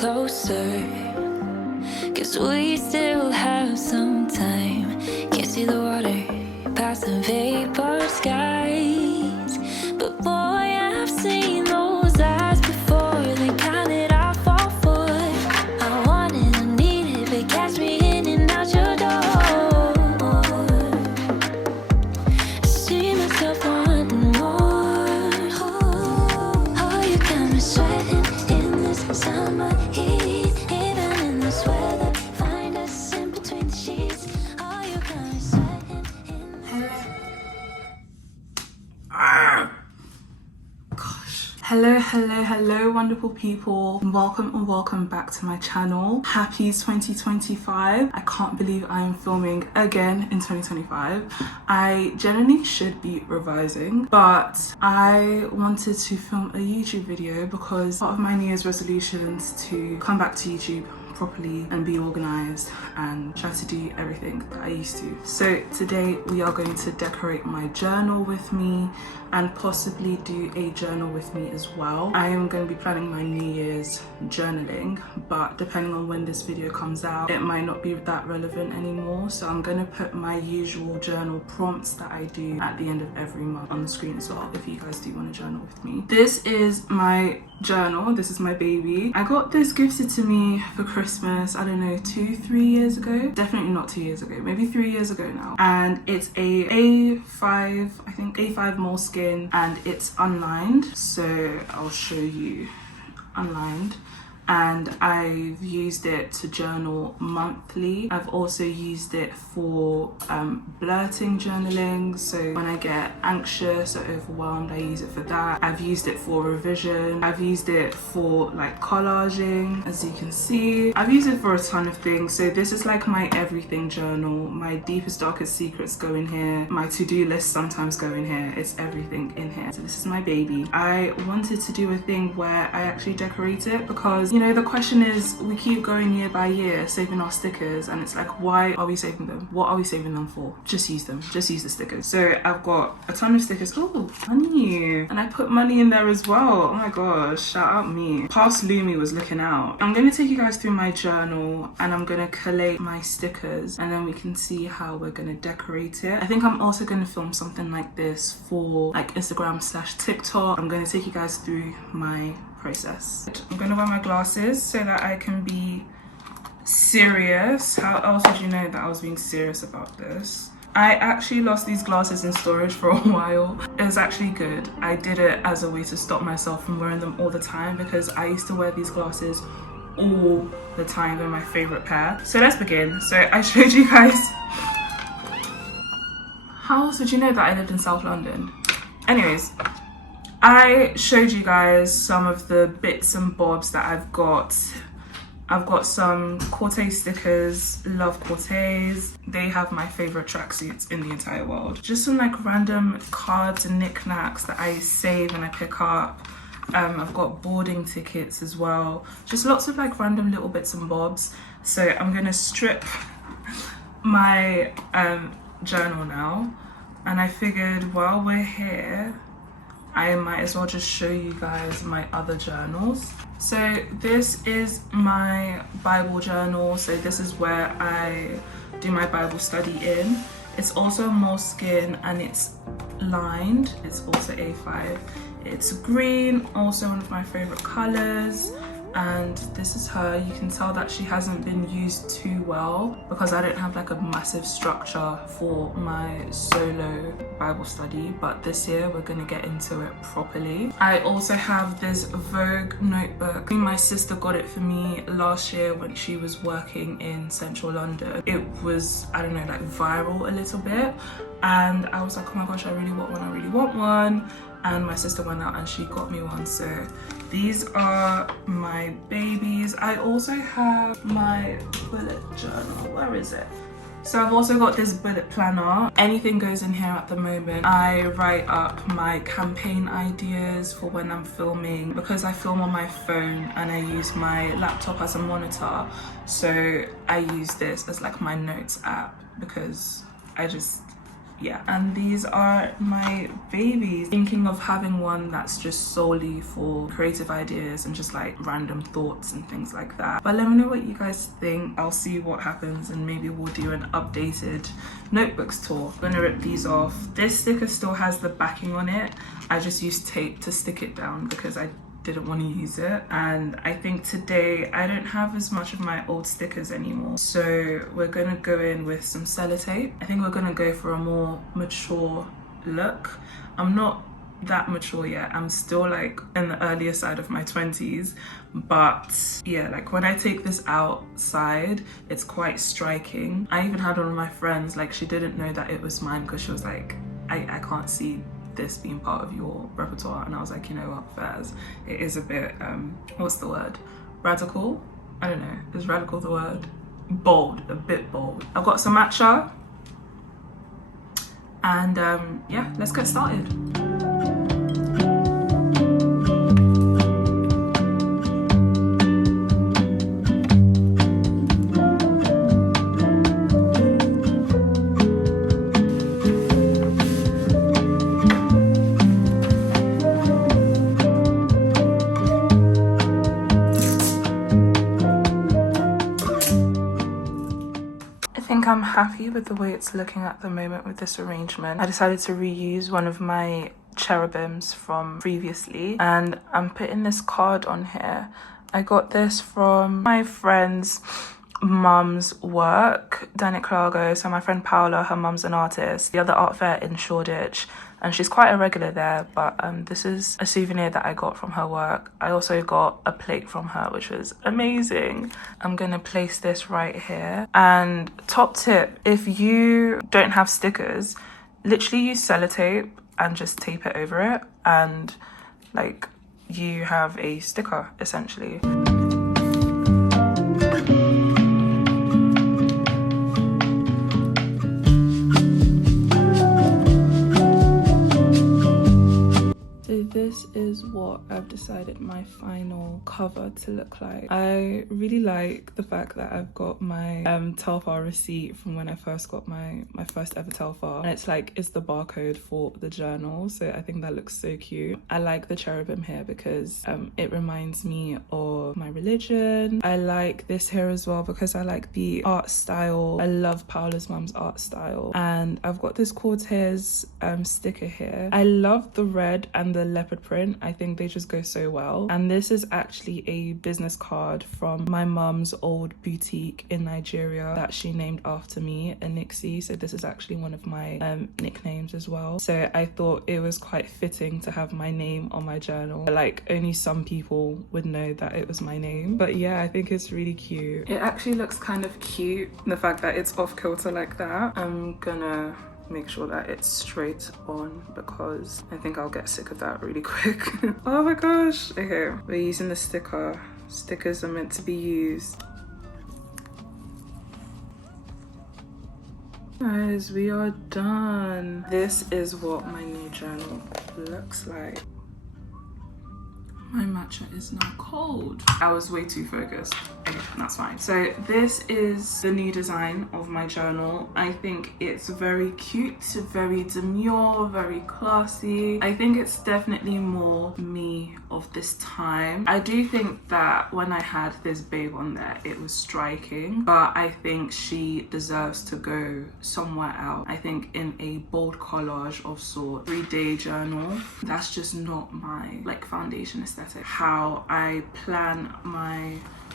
closer, 'cause we still have some time. Can't see the water past the vapor skies, but boy, I've seen those eyes before. They counted off all foot. I wanted, I needed, but catch me in and out your door. I see myself wanting more. Oh, you got me sweating in this summer heat, even in this weather. Find us in between the sheets. Oh, you got me sweating in this. Hello wonderful people, welcome back to my channel. Happy 2025. I can't believe I am filming again in 2025. I generally should be revising, but I wanted to film a YouTube video because part of my New Year's resolutions to come back to YouTube properly and be organized and try to do everything that I used to. So today we are going to decorate my journal with me and possibly do a journal with me as well. I am going to be planning my New Year's journaling, but depending on when this video comes out, it might not be that relevant anymore. So I'm going to put my usual journal prompts that I do at the end of every month on the screen as well, if you guys do want to journal with me. This is my journal. This is my baby. I got this gifted to me for Christmas, I don't know, 2-3 years ago. Definitely not 2 years ago, maybe 3 years ago now. And it's a A5, I think A5 moleskin, and it's unlined. So I'll show you unlined. And I've used it to journal monthly. I've also used it for blurting journaling. So when I get anxious or overwhelmed, I use it for that. I've used it for revision. I've used it for like collaging, as you can see. I've used it for a ton of things. So this is like my everything journal. My deepest, darkest secrets go in here. My to-do list sometimes go in here. It's everything in here. So this is my baby. I wanted to do a thing where I actually decorate it because, you know, the question is, we keep going year by year saving our stickers, and it's like, why are we saving them? What are we saving them for? Just use them. Just use the stickers. So I've got a ton of stickers. Oh, money. And I put money in there as well. Oh my gosh, shout out me. Past Lumi was looking out. I'm going to take you guys through my journal and I'm going to collate my stickers, and then we can see how we're going to decorate it. I think I'm also going to film something like this for like Instagram/TikTok. I'm going to take you guys through my process. I'm going to wear my glasses so that I can be serious. How else would you know that I was being serious about this? I actually lost these glasses in storage for a while. It was actually good. I did it as a way to stop myself from wearing them all the time, because I used to wear these glasses all the time. They're my favorite pair. So let's begin. So I showed you guys. How else would you know that I lived in South London? Anyways, I showed you guys some of the bits and bobs that I've got. I've got some Cortez stickers, love Cortez. They have my favorite tracksuits in the entire world. Just some like random cards and knickknacks that I save and I pick up. I've got boarding tickets as well. Just lots of like random little bits and bobs. So I'm gonna strip my journal now. And I figured while we're here, I might as well just show you guys my other journals. So this is my Bible journal. So this is where I do my Bible study in. It's also moleskin and it's lined. It's also A5. It's green, also one of my favorite colors. And this is her. You can tell that she hasn't been used too well because I don't have like a massive structure for my solo Bible study, but this year we're gonna get into it properly. I also have this Vogue notebook. My sister got it for me last year when she was working in central London. It was, I don't know, like viral a little bit, and I was like, oh my gosh, I really want one. And my sister went out and she got me one. So these are my babies. I also have my bullet journal. Where is it? So I've also got this bullet planner. Anything goes in here at the moment. I write up my campaign ideas for when I'm filming, because I film on my phone and I use my laptop as a monitor. So I use this as like my notes app because I just yeah. And these are my babies. Thinking of having one that's just solely for creative ideas and just like random thoughts and things like that. But let me know what you guys think. I'll see what happens and maybe we'll do an updated notebooks tour. I'm gonna rip these off. This sticker still has the backing on it. I just used tape to stick it down because I didn't want to use it, and I think today I don't have as much of my old stickers anymore, so we're gonna go in with some sellotape. I think we're gonna go for a more mature look. I'm not that mature yet, I'm still like in the earlier side of my 20s, but yeah, like when I take this outside it's quite striking. I even had one of my friends, like she didn't know that it was mine because she was like, I can't see this being part of your repertoire, and I was like, you know what, Fairs, it is a bit what's the word, radical? I don't know, is radical the word? Bold, a bit bold. I've got some matcha, and yeah, let's get started. I'm happy with the way it's looking at the moment with this arrangement. I decided to reuse one of my cherubims from previously, and I'm putting this card on here. I got this from my friend's mum's work down at Clago. So my friend Paola, her mum's an artist, the other art fair in Shoreditch, and she's quite a regular there, but this is a souvenir that I got from her work. I also got a plate from her, which was amazing. I'm gonna place this right here. And top tip, if you don't have stickers, literally use sellotape and just tape it over it, and like you have a sticker essentially. This is what I've decided my final cover to look like. I really like the fact that I've got my Telfar receipt from when I first got my first ever Telfar, and it's the barcode for the journal, so I think that looks so cute. I like the cherubim here because it reminds me of my religion. I like this here as well because I like the art style. I love Paola's mum's art style, and I've got this Cortez sticker here. I love the red and the leopard print. I think they just go so well. And this is actually a business card from my mum's old boutique in Nigeria that she named after me, ethnicity. So this is actually one of my nicknames as well. So I thought it was quite fitting to have my name on my journal. Like only some people would know that it was my name. But yeah, I think it's really cute. It actually looks kind of cute, the fact that it's off kilter like that. I'm gonna make sure that it's straight on because I think I'll get sick of that really quick. Oh my gosh. Okay, we're using the sticker. Stickers are meant to be used. Guys, we are done. This is what my new journal looks like. My matcha is now cold. I was way too focused. Okay, that's fine. So this is the new design of my journal. I think it's very cute, very demure, very classy. I think it's definitely more me of this time. I do think that when I had this babe on there, it was striking, but I think she deserves to go somewhere else. I think in a bold collage of sort, 3-day journal. That's just not my like foundation aesthetic. How I plan my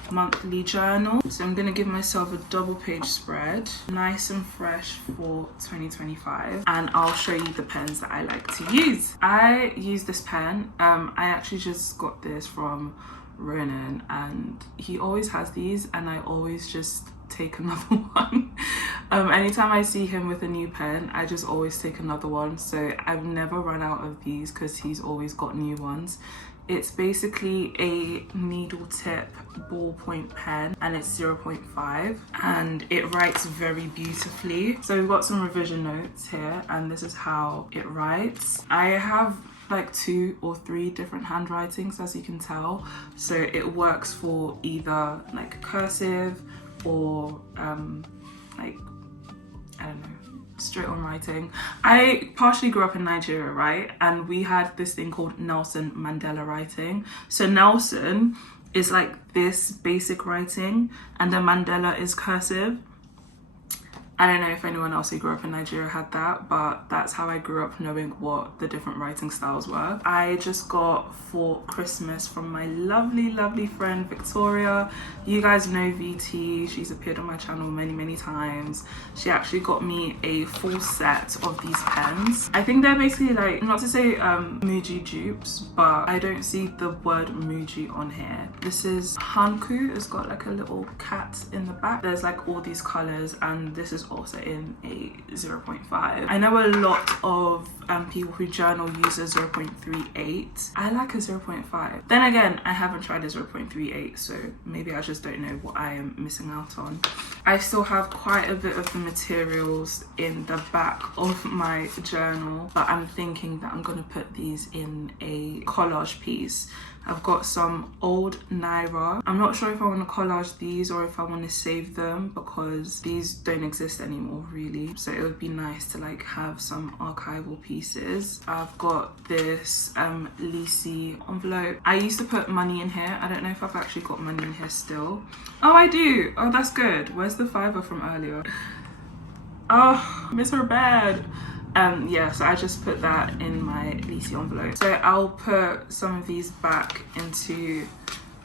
monthly journal. So I'm gonna give myself a double page spread, nice and fresh for 2025, and I'll show you the pens that I like to use. I use this pen. I actually just got this from Ronan, and he always has these, and I always just take another one. Anytime I see him with a new pen, I just always take another one. So I've never run out of these because he's always got new ones. It's basically a needle tip ballpoint pen, and it's 0.5, and it writes very beautifully. So we've got some revision notes here, and this is how it writes. I have like 2 or 3 different handwritings, as you can tell, so it works for either like cursive or like, I don't know, straight on writing. I partially grew up in Nigeria, right? And we had this thing called Nelson Mandela writing. So Nelson is like this basic writing, and then Mandela is cursive. I don't know if anyone else who grew up in Nigeria had that, but that's how I grew up, knowing what the different writing styles were. I just got for Christmas from my lovely, lovely friend Victoria. You guys know VT, she's appeared on my channel many times. She actually got me a full set of these pens. I think they're basically like, not to say Muji dupes, but I don't see the word Muji on here. This is Hanku, it's got like a little cat in the back. There's like all these colors, and this is also in a 0.5. I know a lot of people who journal use a 0.38. I like a 0.5. Then again, I haven't tried a 0.38, so maybe I just don't know what I am missing out on. I still have quite a bit of the materials in the back of my journal, but I'm thinking that I'm going to put these in a collage piece. I've got some old Naira. I'm not sure if I want to collage these or if I want to save them, because these don't exist anymore really. So it would be nice to like have some archival pieces. I've got this Lisi envelope. I used to put money in here. I don't know if I've actually got money in here still. Oh, I do. Oh, that's good. Where's the fiver from earlier? Oh, miss her bad. Yeah, so I just put that in my Lisi envelope. So I'll put some of these back into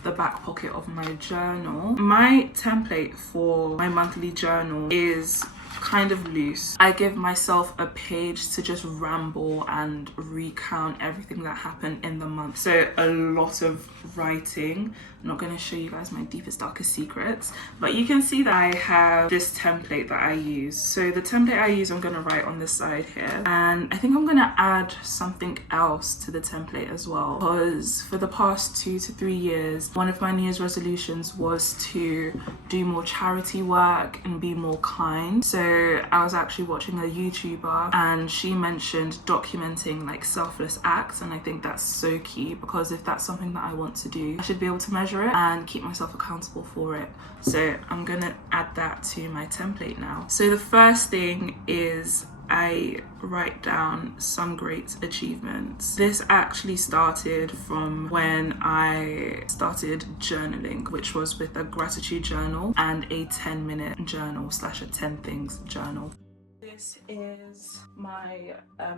the back pocket of my journal. My template for my monthly journal is kind of loose. I give myself a page to just ramble and recount everything that happened in the month. So a lot of writing. I'm not going to show you guys my deepest, darkest secrets, but you can see that I have this template that I use. So the template I use, I'm going to write on this side here, and I think I'm going to add something else to the template as well, because for the past 2 to 3 years, one of my New Year's resolutions was to do more charity work and be more kind. So I was actually watching a YouTuber, and she mentioned documenting like selfless acts, and I think that's so key, because if that's something that I want to do, I should be able to measure it and keep myself accountable for it. So I'm gonna add that to my template now. So the first thing is I write down some great achievements. This actually started from when I started journaling, which was with a gratitude journal and a 10-minute journal / a 10 things journal. This is my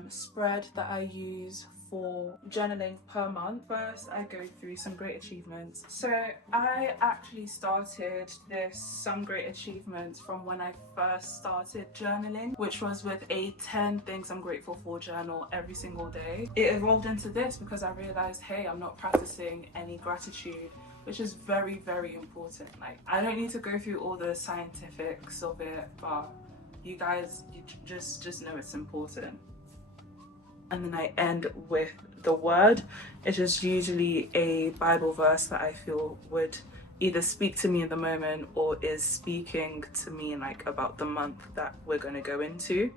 spread that I use for journaling per month. First, I go through some great achievements. So I actually started this some great achievements from when I first started journaling, which was with a 10 things I'm grateful for journal every single day. It evolved into this because I realized, hey, I'm not practicing any gratitude, which is very, very important. Like, I don't need to go through all the scientifics of it, but you guys, you just know it's important. And then I end with the word. It is usually a Bible verse that I feel would either speak to me in the moment or is speaking to me like about the month that we're going to go into.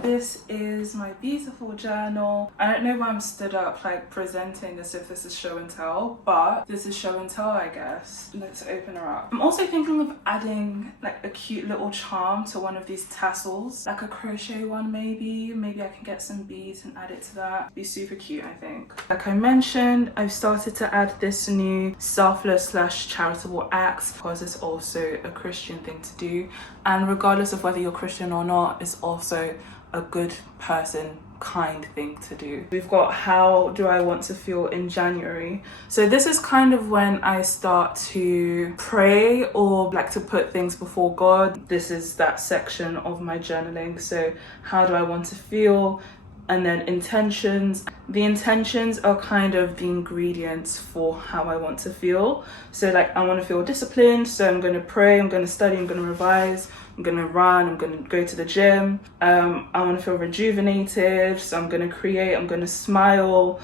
This is my beautiful journal. I don't know why I'm stood up like presenting as if this is show and tell, but this is show and tell, I guess. Let's open her up. I'm also thinking of adding like a cute little charm to one of these tassels, like a crochet one maybe. Maybe I can get some beads and add it to that. Be super cute, I think. Like I mentioned, I've started to add this new selfless / charitable acts, because it's also a Christian thing to do. And regardless of whether you're Christian or not, it's also a good person, kind thing to do. We've got how do I want to feel in January. So this is kind of when I start to pray or like to put things before God. This is that section of my journaling. So how do I want to feel? And then intentions. The intentions are kind of the ingredients for how I want to feel. So like I want to feel disciplined, so I'm going to pray, I'm going to study, I'm going to revise, I'm going to run, I'm going to go to the gym. I want to feel rejuvenated, so I'm going to create, I'm going to smile.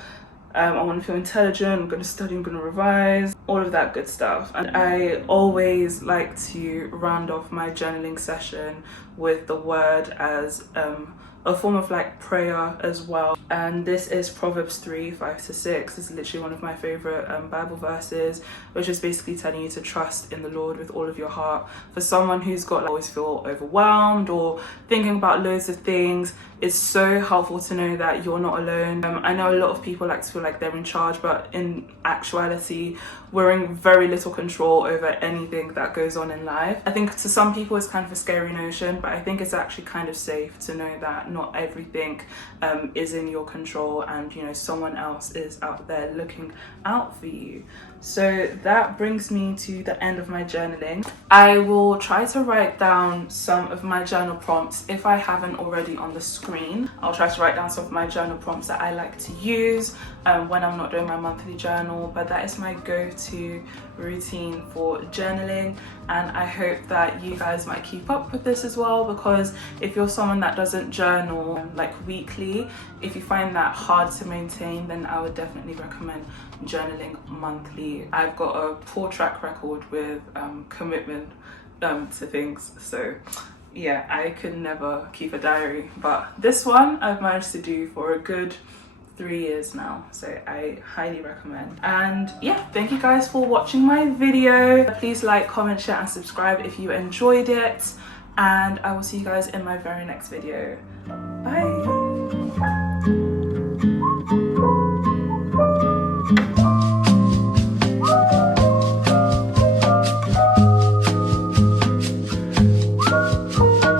I want to feel intelligent, I'm going to study, I'm going to revise, all of that good stuff. And I always like to round off my journaling session with the word as a form of like prayer as well. And this is Proverbs 3:5-6. It's literally one of my favorite Bible verses, which is basically telling you to trust in the Lord with all of your heart. For someone who's got like, always feel overwhelmed or thinking about loads of things, it's so helpful to know that you're not alone. I know a lot of people like to feel like they're in charge, but in actuality we're in very little control over anything that goes on in life. I think to some people it's kind of a scary notion, but I think it's actually kind of safe to know that not everything is in your control, and you know, someone else is out there looking out for you. So that brings me to the end of my journaling. I will try to write down some of my journal prompts if I haven't already on the screen. I'll try to write down some of my journal prompts that I like to use when I'm not doing my monthly journal, but that is my go-to routine for journaling, and I hope that you guys might keep up with this as well, because if you're someone that doesn't journal like weekly, if you find that hard to maintain, then I would definitely recommend journaling monthly. I've got a poor track record with commitment to things, so yeah, I could never keep a diary, but this one I've managed to do for a good 3 years now, so I highly recommend. And yeah, thank you guys for watching my video. Please like, comment, share and subscribe if you enjoyed it, and I will see you guys in my very next video. Bye.